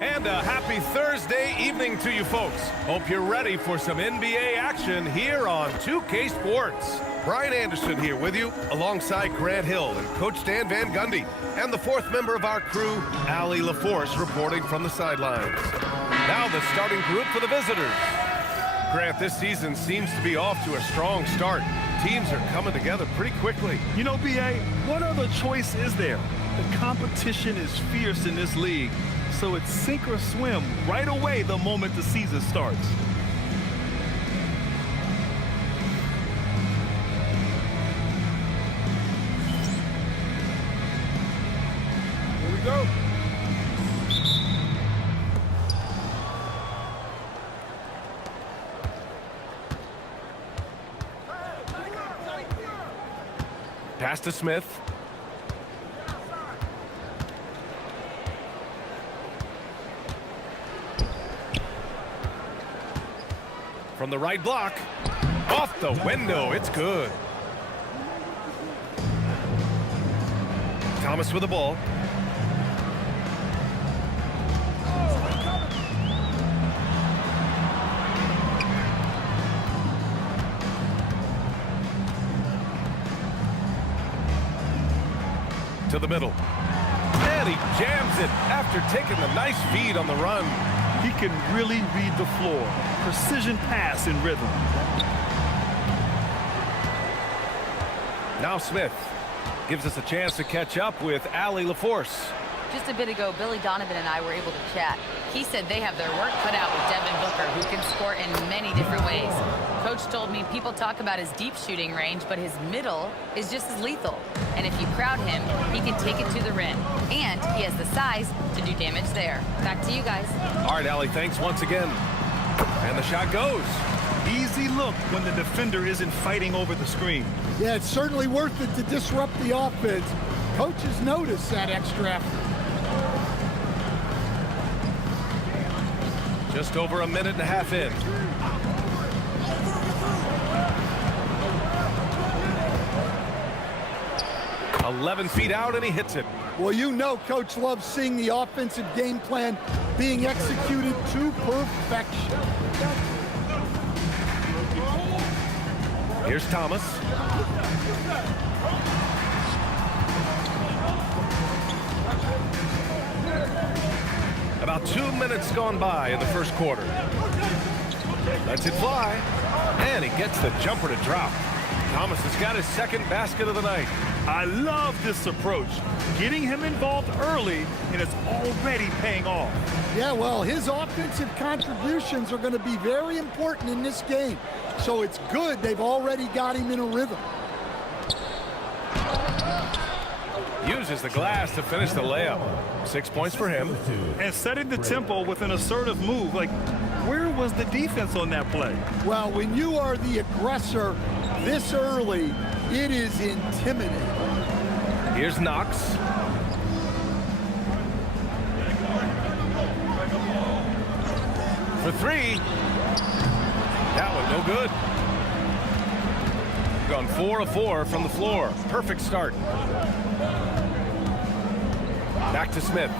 And a happy Thursday evening to you folks. Hope you're ready for some NBA action here on 2K Sports. Brian Anderson here with you, alongside Grant Hill and Coach Dan Van Gundy, and the fourth member of our crew, Allie LaForce, reporting from the sidelines. Now the starting group for the visitors. Grant, this season seems to be off to a strong start. Teams are coming together pretty quickly. You know, B.A., what other choice is there? The competition is fierce in this league, so it's sink or swim right away the moment the season starts. Here we go. Pass to Smith. From the right block. Off the window. It's good. Thomas with the ball. To the middle. And he jams it after taking the nice feed on the run. He can really read the floor. Precision pass in rhythm. Now Smith gives us a chance to catch up with Allie LaForce. Just a bit ago, Billy Donovan and I were able to chat. He said they have their work cut out with Devin Booker, who can score in many different ways. Coach told me people talk about his deep shooting range, but his middle is just as lethal. And if you crowd him, he can take it to the rim. And he has the size to do damage there. Back to you guys. All right, Allie, thanks once again. And the shot goes. Easy look when the defender isn't fighting over the screen. Yeah, it's certainly worth it to disrupt the offense. Coaches notice that extra effort. Just over a minute and a half in. "11 feet out, and he hits it. Well, you know Coach loves seeing the offensive game plan being executed to perfection. Here's Thomas. About 2 minutes gone by in the first quarter. Lets it fly, and he gets the jumper to drop. Thomas has got his second basket of the night. I love this approach. Getting him involved early, and it's already paying off. Yeah, well, his offensive contributions are going to be very important in this game. So it's good they've already got him in a rhythm. Uses the glass to finish the layup. 6 points for him. And setting the tempo with an assertive move. Like, where was the defense on that play? Well, when you are the aggressor this early, it is intimidating. Here's Knox. For three. That one no good. Gone 4 of 4 from the floor. Perfect start. Back to Smith.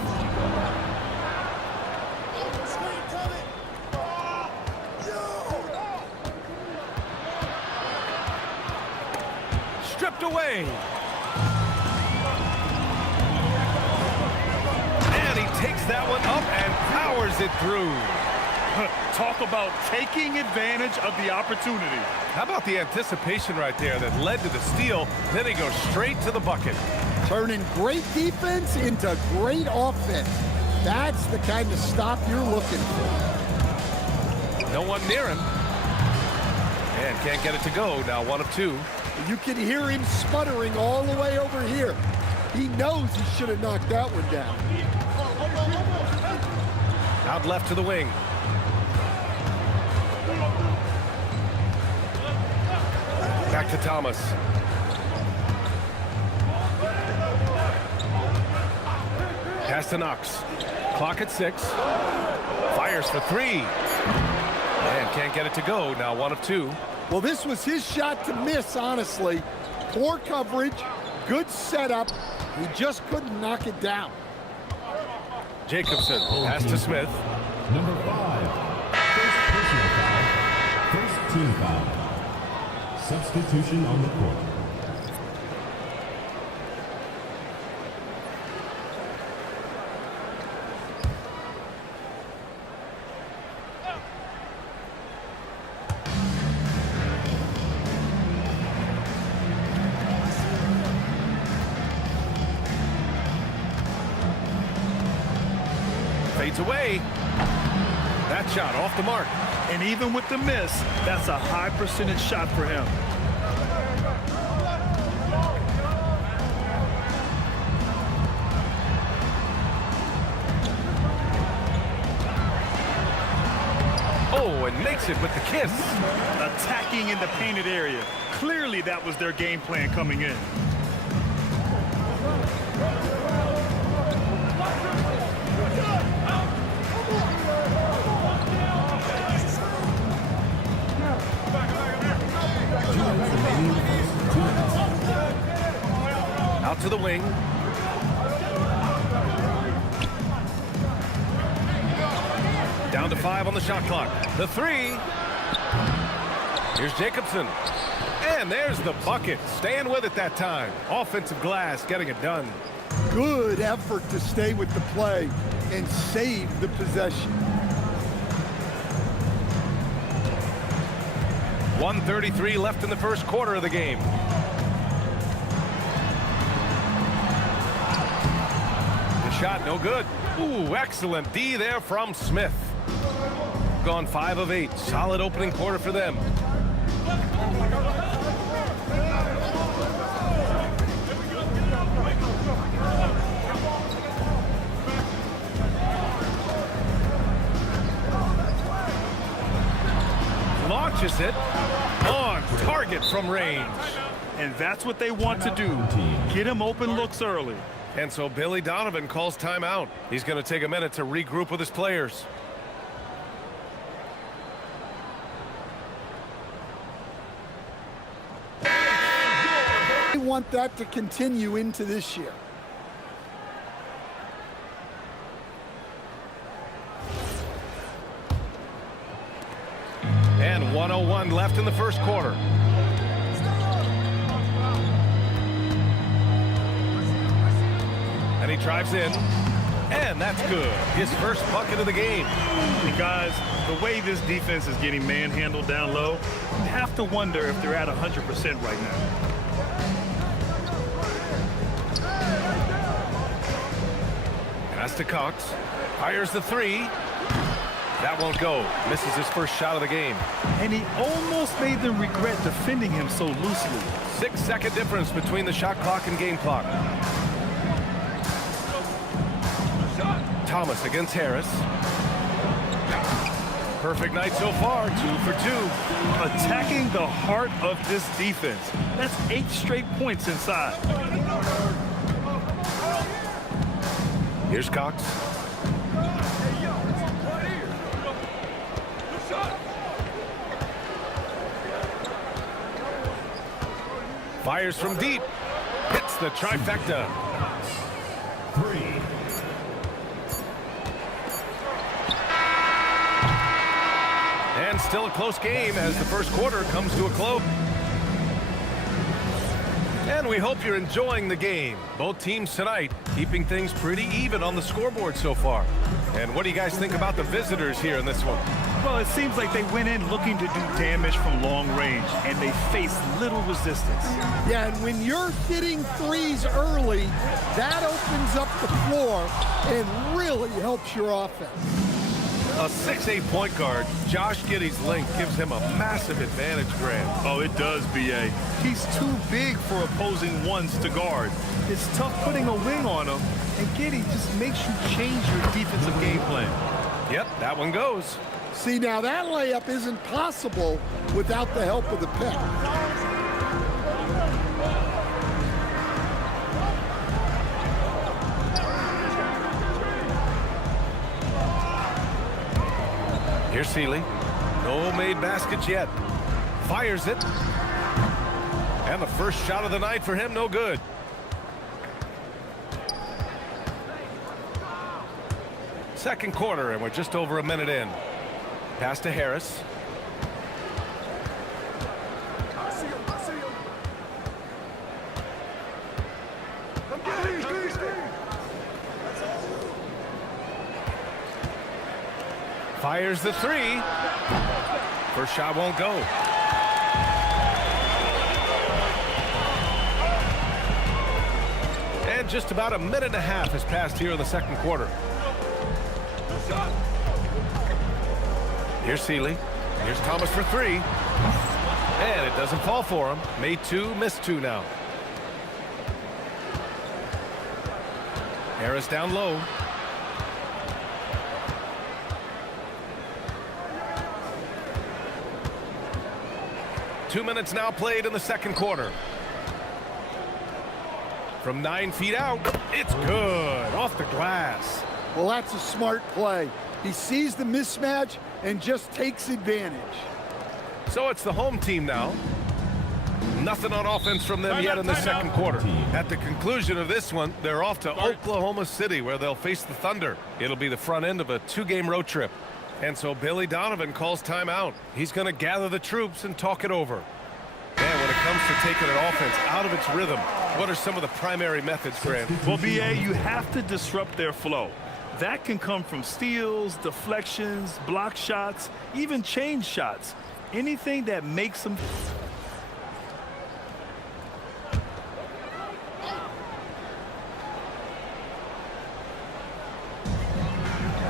Stripped away. And he takes that one up and powers it through. Talk about taking advantage of the opportunity. How about the anticipation right there that led to the steal? Then he goes straight to the bucket. Turning great defense into great offense. That's the kind of stop you're looking for. No one near him. And can't get it to go. Now 1 of 2. You can hear him sputtering all the way over here. He knows he should have knocked that one down. Out left to the wing. Back to Thomas. Pass to Knox. Clock at 6. Fires for 3. And can't get it to go. Now 1 of 2. Well, this was his shot to miss, honestly. Poor coverage, good setup. He just couldn't knock it down. Jacobson, pass to Smith. Number 5. First personal foul. First team foul. Substitution on the court. Fades away. That shot off the mark. And even with the miss, that's a high percentage shot for him. Oh, and makes it with the kiss. Attacking in the painted area. Clearly that was their game plan coming in. Out to the wing. Down to 5 on the shot clock. The 3. Here's Jacobson. And there's the bucket. Staying with it that time. Offensive glass getting it done. Good effort to stay with the play and save the possession. 1:33 left in the first quarter of the game. The shot no good. Ooh, excellent D there from Smith. Gone 5 of 8. Solid opening quarter for them. Launches it on target from range. And that's what they want to do. Get him open looks early. And so Billy Donovan calls timeout. He's going to take a minute to regroup with his players. They want that to continue into this year. And 1:01 left in the first quarter. And he drives in. And that's good. His first bucket of the game. And guys, the way this defense is getting manhandled down low, you have to wonder if they're at 100% right now. Pass to Cox. Fires the 3. That won't go. Misses his first shot of the game. And he almost made them regret defending him so loosely. 6-second difference between the shot clock and game clock. Thomas against Harris. Perfect night so far, 2 for 2. Attacking the heart of this defense. That's 8 straight points inside. Here's Cox. Fires from deep. Hits the trifecta. 3. And still a close game as the first quarter comes to a close. And we hope you're enjoying the game. Both teams tonight keeping things pretty even on the scoreboard so far. And what do you guys think about the visitors here in this one? Well, it seems like they went in looking to do damage from long range, and they faced little resistance. Yeah, and when you're hitting threes early, that opens up the floor and really helps your offense. A 6'8" point guard, Josh Giddey's length gives him a massive advantage, Grant. Oh, it does, B.A. He's too big for opposing ones to guard. It's tough putting a wing on him, and Giddey just makes you change your defensive game plan. Yep, that one goes. See, now that layup isn't possible without the help of the pick. Here's Seeley. No made baskets yet. Fires it. And the first shot of the night for him, no good. Second quarter, and we're just over a minute in. Pass to Harris. Fires the three. First shot won't go. And just about a minute and a half has passed here in the second quarter. Here's Seeley. Here's Thomas for three. And it doesn't fall for him. Made two, missed two now. Harris down low. Two minutes now played in the second quarter. From 9 feet out, it's good. Off the glass. Well, that's a smart play. He sees the mismatch and just takes advantage. So it's the home team now. Nothing on offense from them yet in the second quarter. At the conclusion of this one, they're off to Oklahoma City, where they'll face the Thunder. It'll be the front end of a two-game road trip. And so Billy Donovan calls timeout. He's going to gather the troops and talk it over. And when it comes to taking an offense out of its rhythm, what are some of the primary methods, Grant? Well, BA, you have to disrupt their flow. That can come from steals, deflections, block shots, even change shots. Anything that makes them...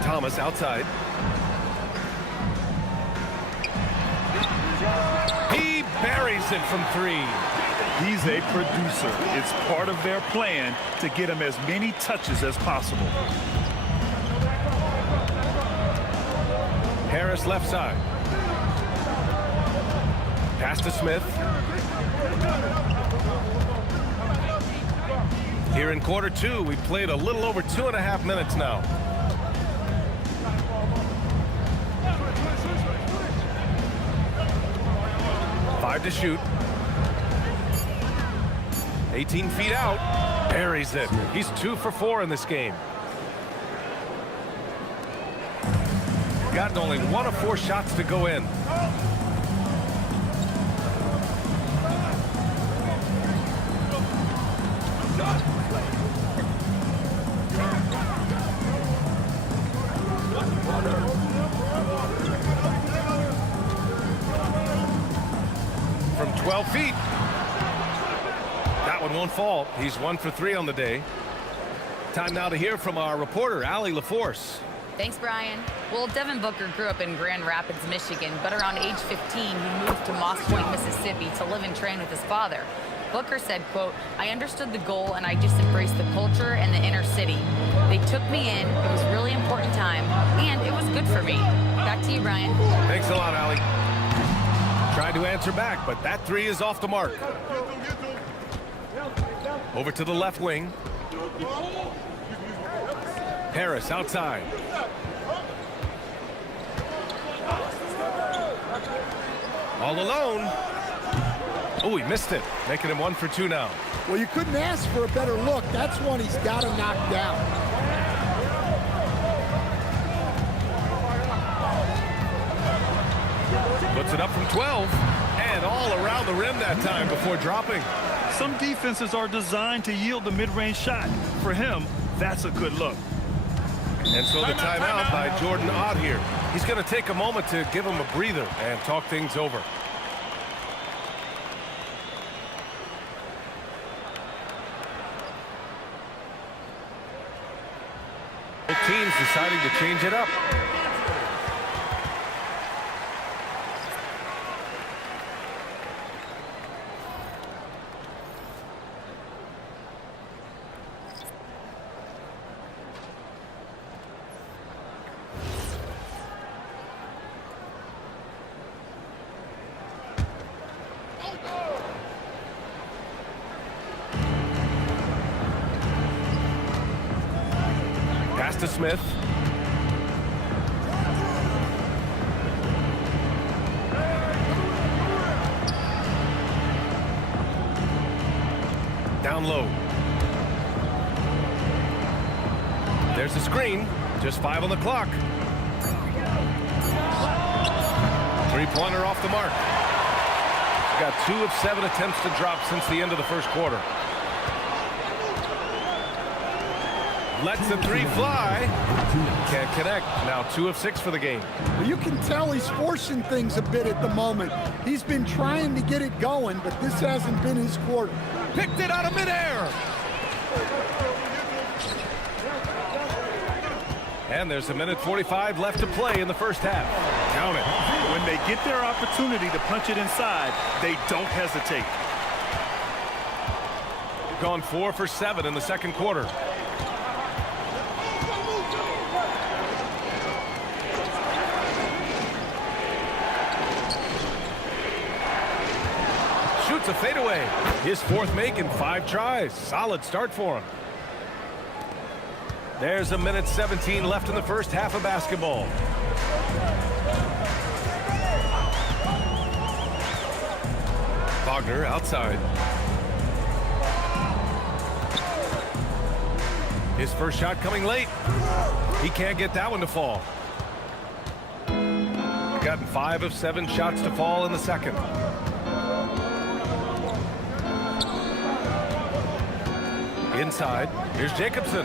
Thomas outside. He buries it from three. He's a producer. It's part of their plan to get him as many touches as possible. Harris left side. Pass to Smith. Here in quarter two, we played a little over 2.5 minutes now. Five to shoot. 18 feet out. Buries it. He's 2 for 4 in this game. Gotten only 1 of 4 shots to go in. From 12 feet. That one won't fall. He's 1 for 3 on the day. Time now to hear from our reporter, Allie LaForce. Thanks, Brian. Well, Devin Booker grew up in Grand Rapids, Michigan, but around age 15, he moved to Moss Point, Mississippi to live and train with his father. Booker said, quote, "I understood the goal and I just embraced the culture and the inner city. They took me in. It was a really important time, and it was good for me." Back to you, Brian. Thanks a lot, Allie. Tried to answer back, but that three is off the mark. Over to the left wing. Harris outside. All alone. Oh, he missed it, making him 1 for 2 now. Well, you couldn't ask for a better look. That's one he's got to knock down. Puts it up from 12, and all around the rim that time before dropping. Some defenses are designed to yield the mid-range shot. For him, that's a good look. And so the timeout by Jordan Ott here. He's going to take a moment to give him a breather and talk things over. Both teams deciding to change it up. Pass to Smith. Down low. There's the screen. Just 5 on the clock. Three-pointer off the mark. Got 2 of 7 attempts to drop since the end of the first quarter. Lets the 3 fly. Can't connect. Now 2 of 6 for the game. You can tell he's forcing things a bit at the moment. He's been trying to get it going, but this hasn't been his quarter. Picked it out of midair. And there's 1:45 left to play in the first half. Count it. When they get their opportunity to punch it inside, they don't hesitate. Gone 4 for 7 in the second quarter. Shoots a fadeaway. His 4th make in 5 tries. Solid start for him. There's 1:17 left in the first half of basketball. Wagner outside. His first shot coming late. He can't get that one to fall. Gotten 5 of 7 shots to fall in the second. Inside, here's Jacobson.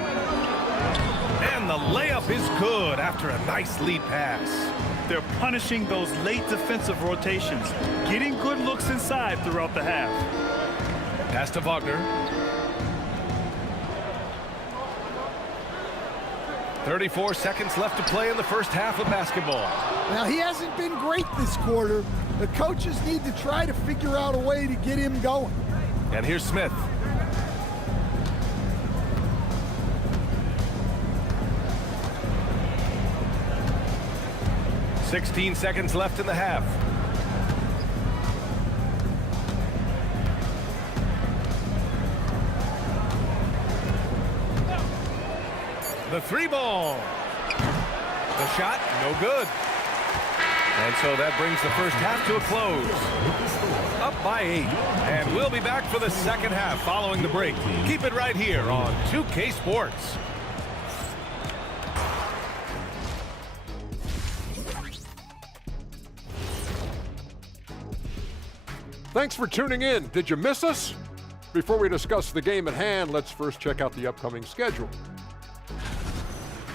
And the layup is good after a nice lead pass. They're punishing those late defensive rotations, getting good looks inside throughout the half. Pass to Wagner. 34 seconds left to play in the first half of basketball. Now, he hasn't been great this quarter. The coaches need to try to figure out a way to get him going. And here's Smith. .16 seconds left in the half. The 3 ball. The shot, no good. And so that brings the first half to a close. Up by 8. And we'll be back for the second half following the break. Keep it right here on 2K Sports. Thanks for tuning in. Did you miss us? Before we discuss the game at hand, let's first check out the upcoming schedule.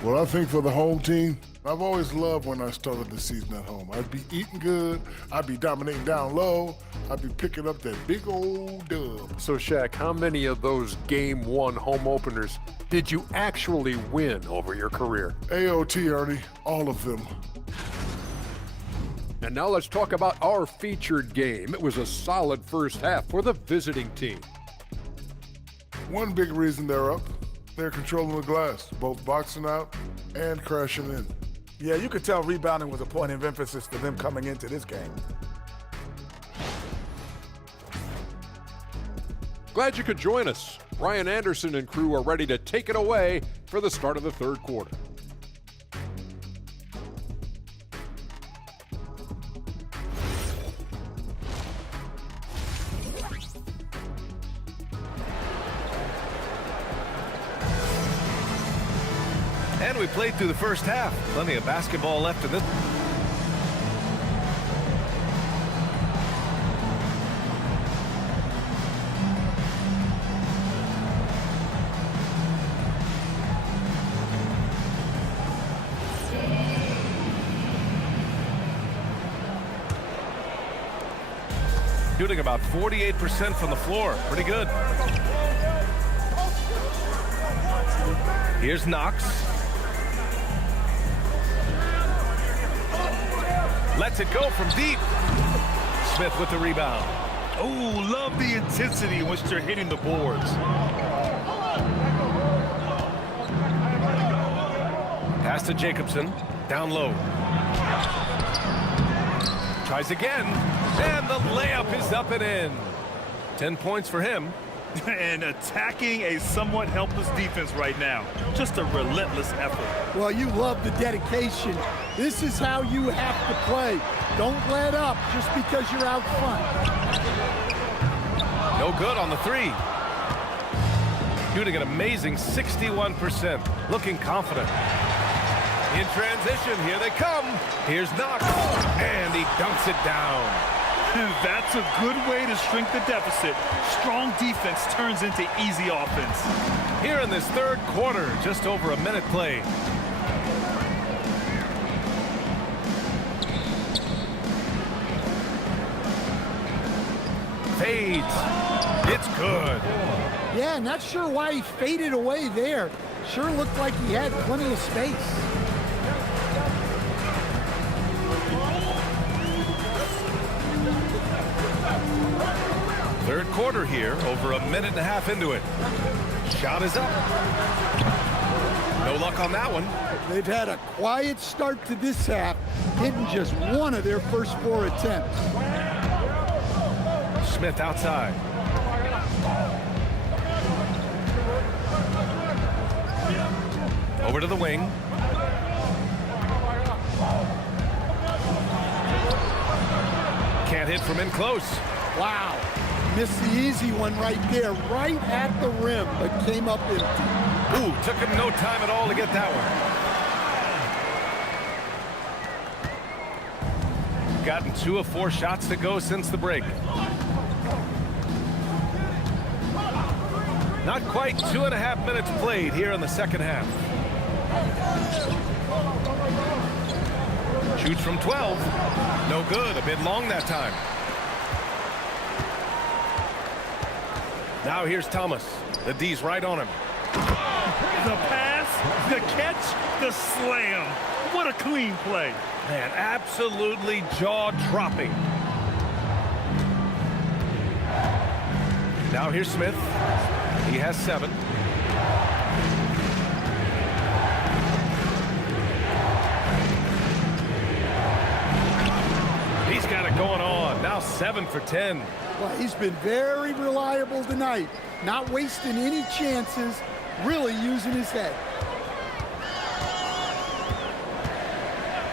Well, I think for the home team, I've always loved when I started the season at home. I'd be eating good, I'd be dominating down low, I'd be picking up that big old dub. So, Shaq, how many of those Game 1 home openers did you actually win over your career? AOT, Ernie, all of them. And now let's talk about our featured game. It was a solid first half for the visiting team. One big reason they're up, they're controlling the glass, both boxing out and crashing in. Yeah, you could tell rebounding was a point of emphasis for them coming into this game. Glad you could join us. Brian Anderson and crew are ready to take it away for the start of the third quarter. And we played through the first half. Plenty of basketball left in this. Shooting about 48% from the floor. Pretty good. Here's Knox. Lets it go from deep. Smith with the rebound. Oh, love the intensity in which they're hitting the boards. Pass to Jacobson. Down low. Tries again. And the layup is up and in. 10 points for him. And attacking a somewhat helpless defense right now. Just a relentless effort. Well, you love the dedication. This is how you have to play. Don't let up just because you're out front. No good on the 3. Shooting an amazing 61%. Looking confident. In transition, here they come. Here's Knox, and he dunks it down. That's a good way to shrink the deficit. Strong defense turns into easy offense. Here in this third quarter, just over a minute played. Fades. It's good. Yeah, not sure why he faded away there. Sure looked like he had plenty of space. Third quarter here, over a minute and a half into it. Shot is up. No luck on that one. They've had a quiet start to this half, hitting just one of their first 4 attempts. Smith outside. Over to the wing. Can't hit from in close. Wow. Missed the easy one right there, right at the rim, but came up empty. Ooh, took him no time at all to get that one. Gotten 2 of 4 shots to go since the break. Not quite 2.5 minutes played here in the second half. Shoots from 12. No good. A bit long that time. Now here's Thomas. The D's right on him. The pass, the catch, the slam. What a clean play. Man, absolutely jaw-dropping. Now here's Smith. He has 7. He's got it going on. Now 7 for 10. Well, he's been very reliable tonight. Not wasting any chances, really using his head.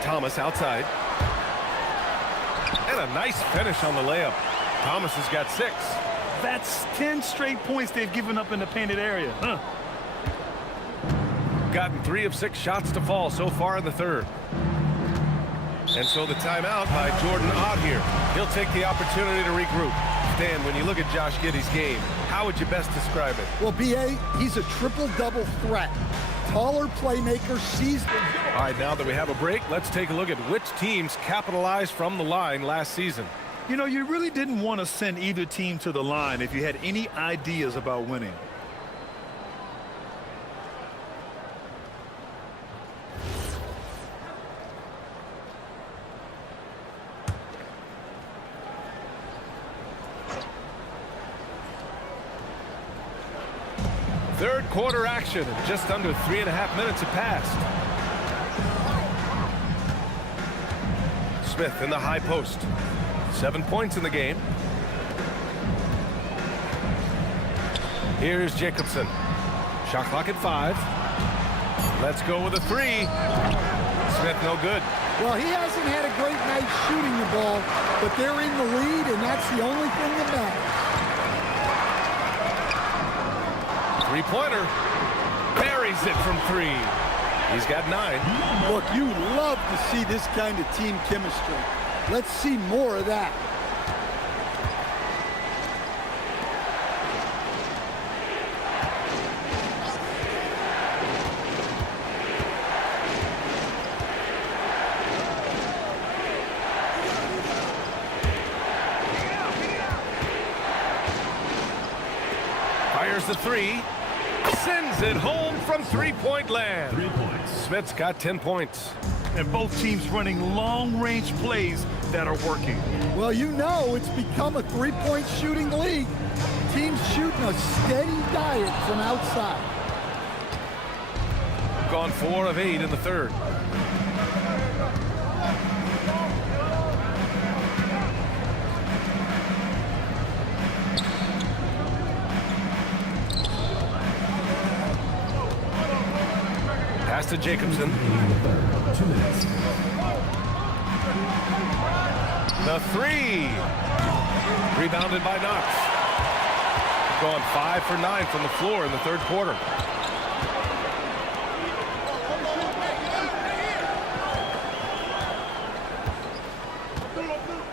Thomas outside. And a nice finish on the layup. Thomas has got 6. That's 10 straight points they've given up in the painted area. Huh. Gotten 3 of 6 shots to fall so far in the third. And so the timeout by Jordan Ott here. He'll take the opportunity to regroup. Dan, when you look at Josh Giddey's game, how would you best describe it? Well, B.A., he's a triple-double threat. Taller playmaker, sees the... All right, now that we have a break, let's take a look at which teams capitalized from the line last season. You know, you really didn't want to send either team to the line if you had any ideas about winning. Third quarter action, and just under 3.5 minutes have passed. Smith in the high post. 7 points in the game. Here's Jacobson. Shot clock at 5. Let's go with a 3. Smith no good. Well, he hasn't had a great night shooting the ball, but they're in the lead, and that's the only thing that matters. Three-pointer. Buries it from 3. He's got 9. Look, you love to see this kind of team chemistry. Let's see more of that. Fires the 3. Sends it home from three-point land. 3 points. Smith's got 10 points. And both teams running long-range plays that are working. Well, you know it's become a three-point shooting league. Teams shooting a steady diet from outside. Gone 4 of 8 in the third. Pass to Jacobson. 2 minutes. The 3. Rebounded by Knox. Gone 5 for 9 from the floor in the third quarter.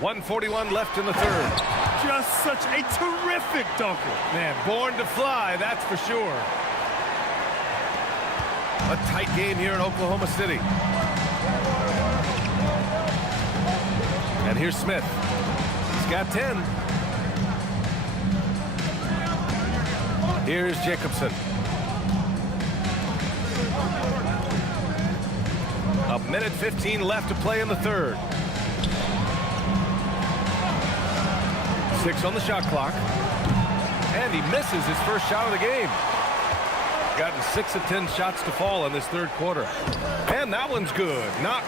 1:41 left in the third. Just such a terrific dunker. Man, born to fly, that's for sure. A tight game here in Oklahoma City. And here's Smith. He's got 10. Here's Jacobson. A minute 15 left to play in the third. 6 on the shot clock. And he misses his first shot of the game. Gotten 6 of 10 shots to fall in this third quarter. And that one's good. Knox.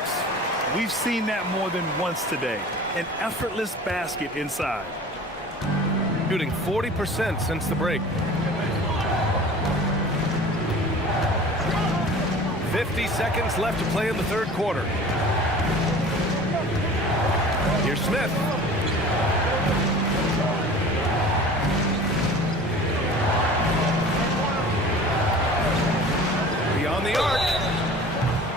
We've seen that more than once today. An effortless basket inside. Shooting 40% since the break. 50 seconds left to play in the third quarter. Here's Smith. Beyond the arc.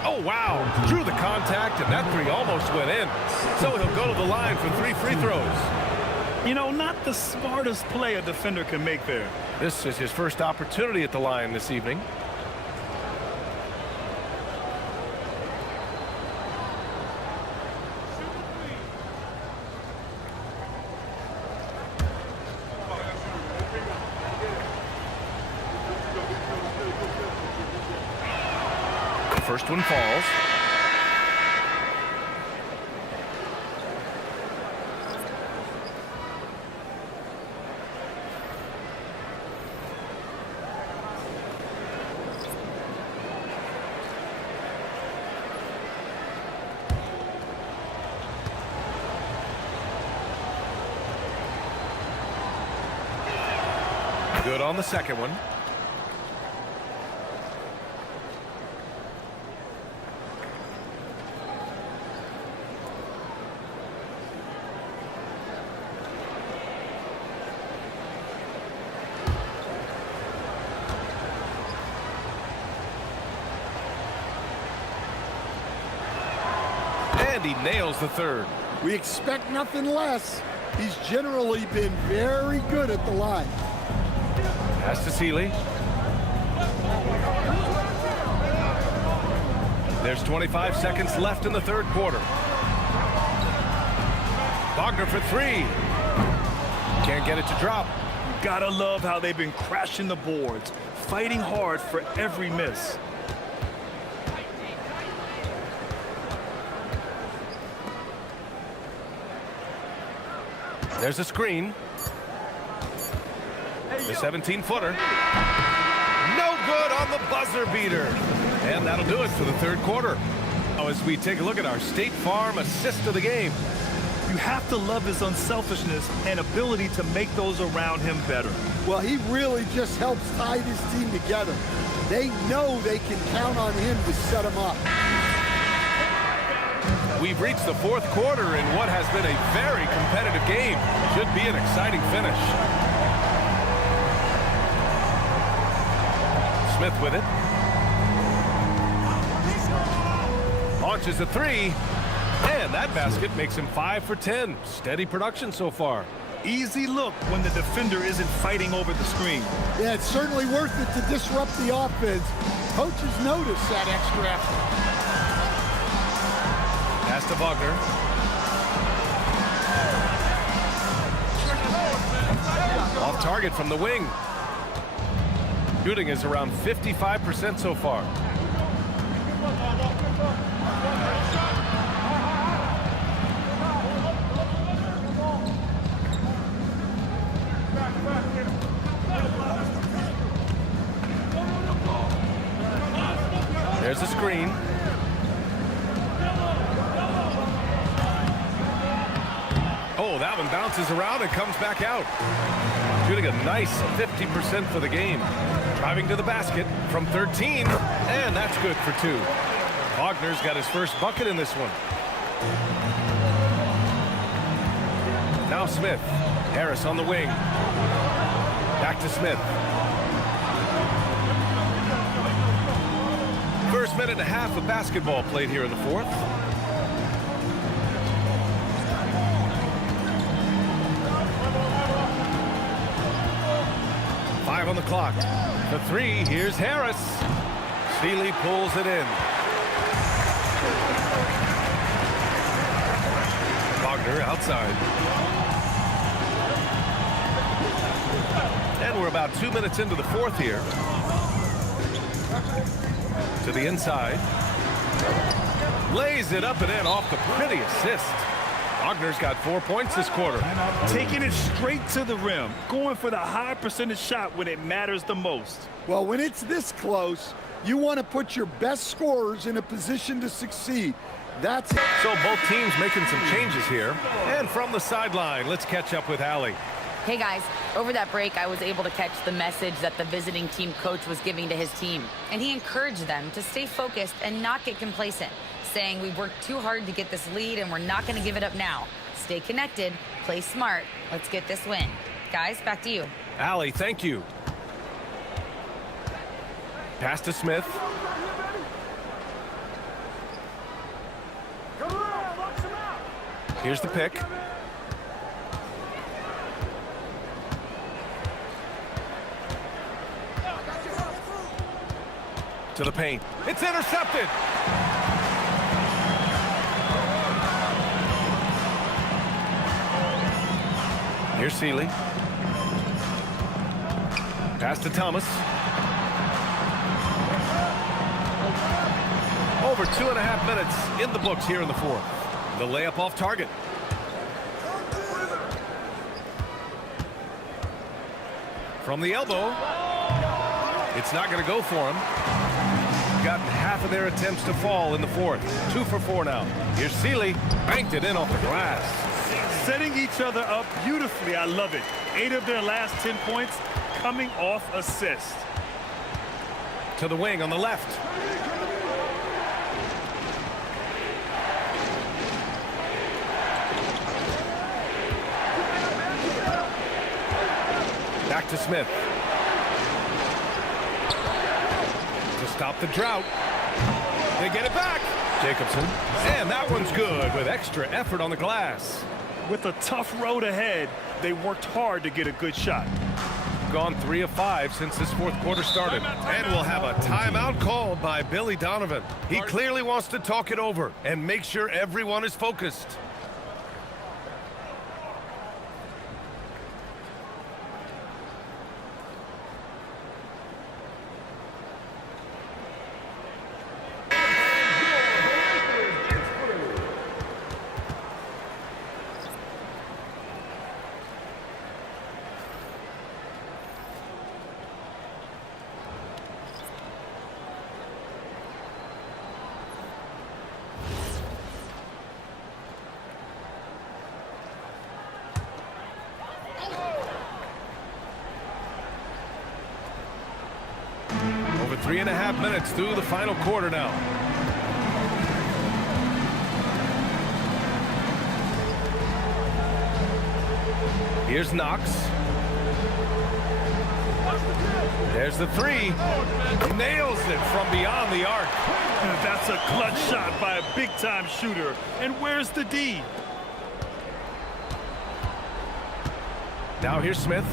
Oh, wow. Drew the contact, and that three almost went in. So he'll go to the line for 3 free throws. You know, not the smartest play a defender can make there. This is his first opportunity at the line this evening. First one falls. Good on the second one. And he nails the third. We expect nothing less. He's generally been very good at the line. Pass to Seeley. There's 25 seconds left in the third quarter. Wagner for 3. Can't get it to drop. Gotta love how they've been crashing the boards, fighting hard for every miss. There's a screen. The 17-footer. No good on the buzzer beater. And that'll do it for the third quarter. Now as we take a look at our State Farm assist of the game. You have to love his unselfishness and ability to make those around him better. Well, he really just helps tie this team together. They know they can count on him to set them up. We've reached the fourth quarter in what has been a very competitive game. Should be an exciting finish. Smith with it. Launches a 3. And that basket makes him 5 for 10. Steady production so far. Easy look when the defender isn't fighting over the screen. Yeah, it's certainly worth it to disrupt the offense. Coaches notice that extra effort. Pass to Wagner. Off target from the wing. Shooting is around 55% so far. There's a screen. Oh, that one bounces around and comes back out. Shooting a nice 50% for the game. Driving to the basket from 13, and that's good for 2. Wagner's got his first bucket in this one. Now Smith. Harris on the wing. Back to Smith. First minute and a half of basketball played here in the fourth. on the clock. The three, here's Harris. Seeley pulls it in. Wagner outside. And we're about 2 minutes into the fourth here. To the inside. Lays it up and in off the pretty assist. Wagner's got 4 points this quarter. Taking it straight to the rim. Going for the high percentage shot when it matters the most. Well, when it's this close, you want to put your best scorers in a position to succeed. That's it. So both teams making some changes here. And from the sideline, let's catch up with Allie. Hey guys, over that break, I was able to catch the message that the visiting team coach was giving to his team. And he encouraged them to stay focused and not get complacent, saying we worked too hard to get this lead and we're not going to give it up now. Stay connected, play smart, let's get this win. Guys, back to you. Allie, thank you. Pass to Smith. Here's the pick. To the paint. It's intercepted. Here's Seeley. Pass to Thomas. Over 2.5 minutes in the books here in the fourth. The layup off target. From the elbow. It's not going to go for him. Gotten half of their attempts to fall in the fourth. 2 for 4 now. Here's Seeley. Banked it in off the glass. Setting each other up beautifully. I love it. 8 of their last 10 points coming off assist. To the wing on the left. Back to Smith. To stop the drought. They get it back. Jacobson. And that one's good with extra effort on the glass. With a tough road ahead, they worked hard to get a good shot. Gone 3 of 5 since this fourth quarter started. And we'll have a timeout called by Billy Donovan. He clearly wants to talk it over and make sure everyone is focused. Over 3.5 minutes through the final quarter now. Here's Knox. There's the three. Nails it from beyond the arc. That's a clutch shot by a big-time shooter. And where's the D? Now here's Smith.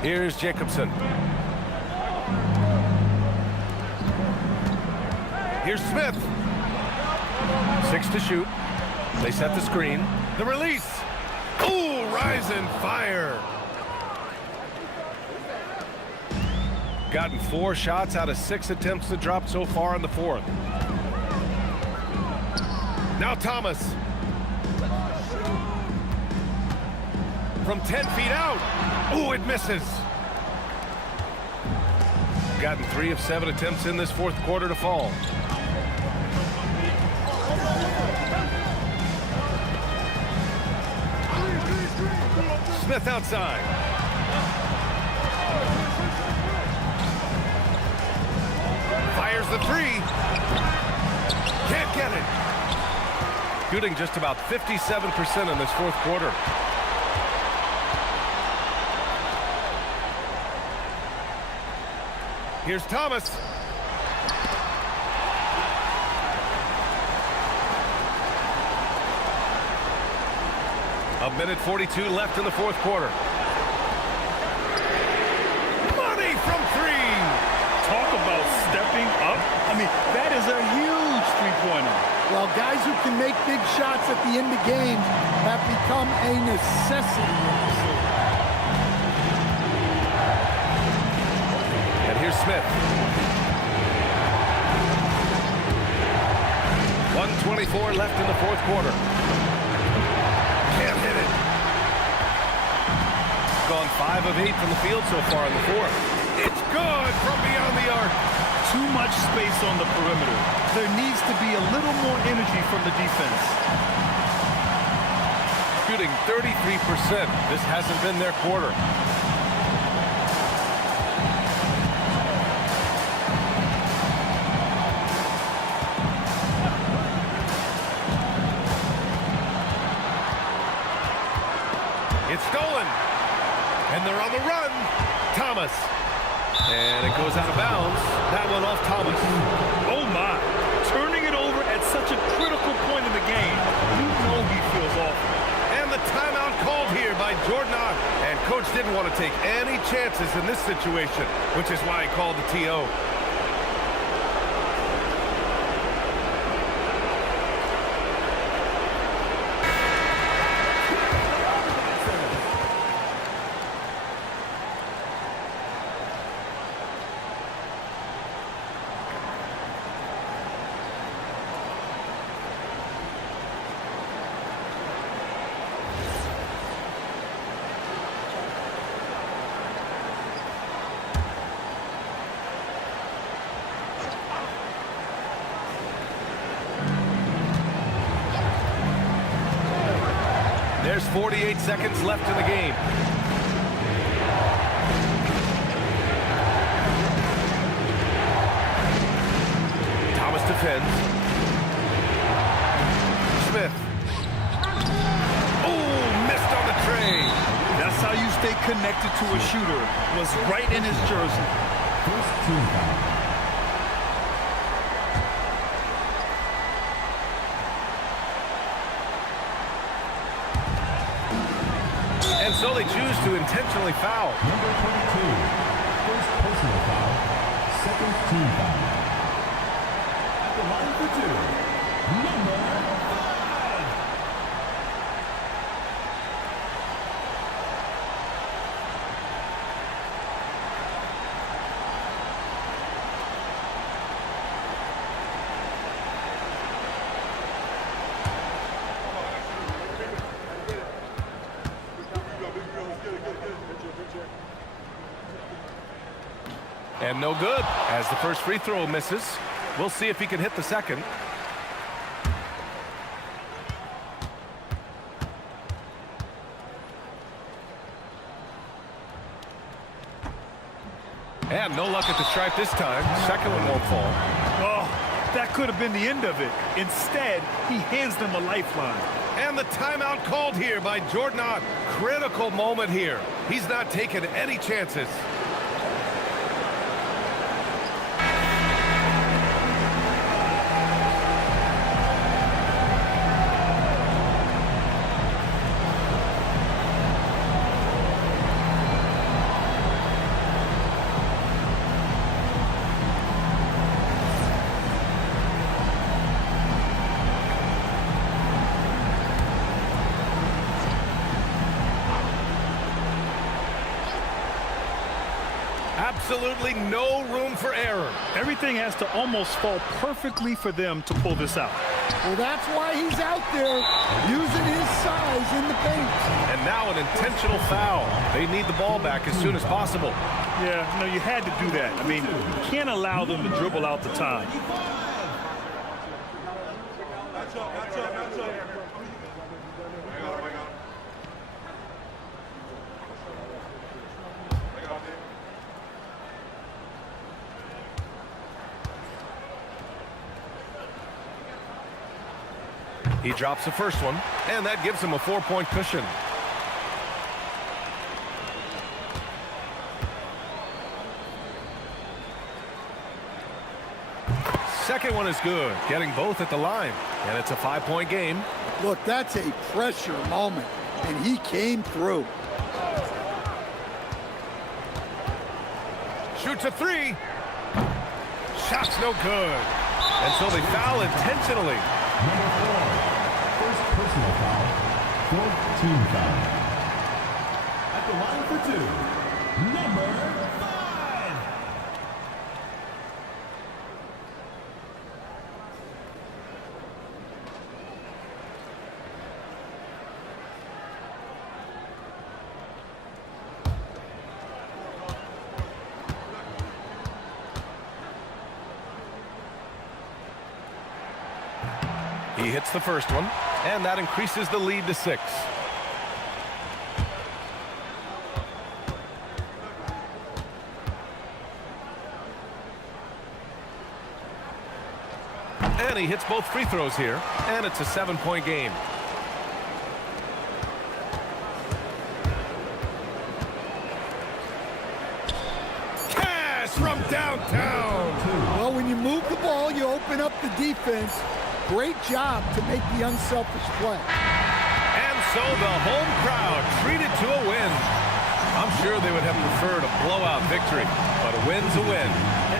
Here's Jacobson. Here's Smith. 6 to shoot. They set the screen. The release. Ooh, rise and fire. Gotten 4 shots out of 6 attempts to drop so far in the fourth. Now Thomas. From 10 feet out. Ooh, it misses. Gotten 3 of 7 attempts in this fourth quarter to fall. Smith outside. Fires the 3. Can't get it. Shooting just about 57% in this fourth quarter. Here's Thomas. A minute 42 left in the fourth quarter. Money from three. Talk about stepping up. I mean, that is a huge three-pointer. Well, guys who can make big shots at the end of games have become a necessity in this league. And here's Smith. 1:24 left in the fourth quarter. Can't hit it. Gone 5 of 8 from the field so far in the fourth. It's good from beyond the arc. Too much space on the perimeter. There needs to be a little more energy from the defense. Shooting 33%. This hasn't been their quarter. It's stolen. And they're on the run. Thomas. And it goes out of bounds. That one off Thomas. Oh, my. Turning it over at such a critical point in the game. You know he feels awful. And the timeout called here by Jordan Ott. And coach didn't want to take any chances in this situation, which is why he called the TO. There's 48 seconds left in the game. Thomas defends. Smith. Oh, missed on the tray. That's how you stay connected to a shooter. Was right in his jersey. First team foul. And so they choose to intentionally foul. Number 22. First personal foul. Second team foul. At the line for two. Number 5. And no good, as the first free throw misses. We'll see if he can hit the second. And no luck at the stripe this time. Second one won't fall. Oh, that could have been the end of it. Instead, he hands them a lifeline. And the timeout called here by Jordan Ott. Critical moment here. He's not taking any chances. Absolutely no room for error. Everything has to almost fall perfectly for them to pull this out. Well, that's why he's out there using his size in the paint. And now an intentional foul. They need the ball back as soon as possible. Yeah, no, you had to do that. I mean, you can't allow them to dribble out the time. He drops the first one, and that gives him a 4-point cushion. Second one is good, getting both at the line, and it's a 5-point game. Look, that's a pressure moment. and he came through. Shoots a three. Shot's no good. And so they foul intentionally. Number 4, first personal foul, 4th team foul. At the line for 2, number 5. He hits the first one, and that increases the lead to 6. And he hits both free throws here, and it's a 7-point game. Cash from downtown. Well, when you move the ball, you open up the defense. Great job to make the unselfish play. And so the home crowd treated to a win. I'm sure they would have preferred a blowout victory, but a win's a win.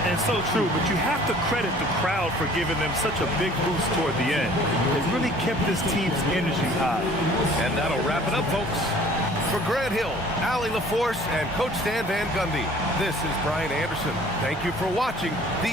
And so true, but you have to credit the crowd for giving them such a big boost toward the end. It really kept this team's energy high. And that'll wrap it up, folks. For Grant Hill, Allie LaForce, and Coach Stan Van Gundy, this is Brian Anderson. Thank you for watching the